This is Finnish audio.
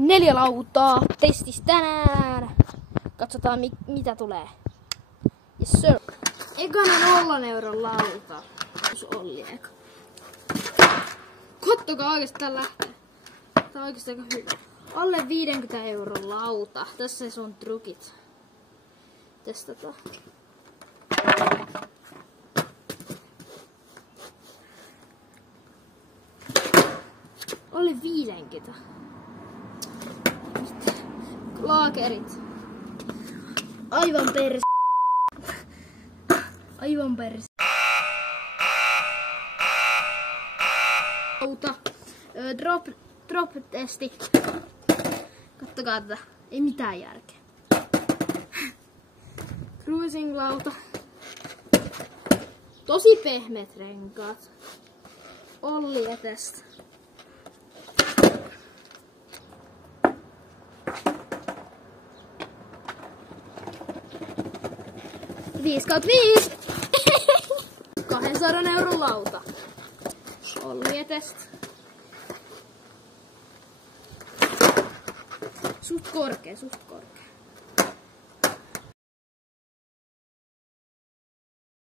4 lautaa testis tänään. Katsotaan mitä tulee. Yes sir. Ekana 0 euron lauta. Olli eka. Kattokaa oikeesti tää lähtee. Tää on oikeesti aika hyvä. Alle 50 euron lauta. Tässä se on trukit. Testataan. Alle 50. Laakerit. Aivan pers. Aivan pers. Lauta. Drop testi. Kattokaa tätä. Ei mitään järkeä. Cruising lauta. Tosi pehmeät renkaat. Olli etestä. Viis kautta 5. 200 euron lauta. Olli etestä. Suht korkea.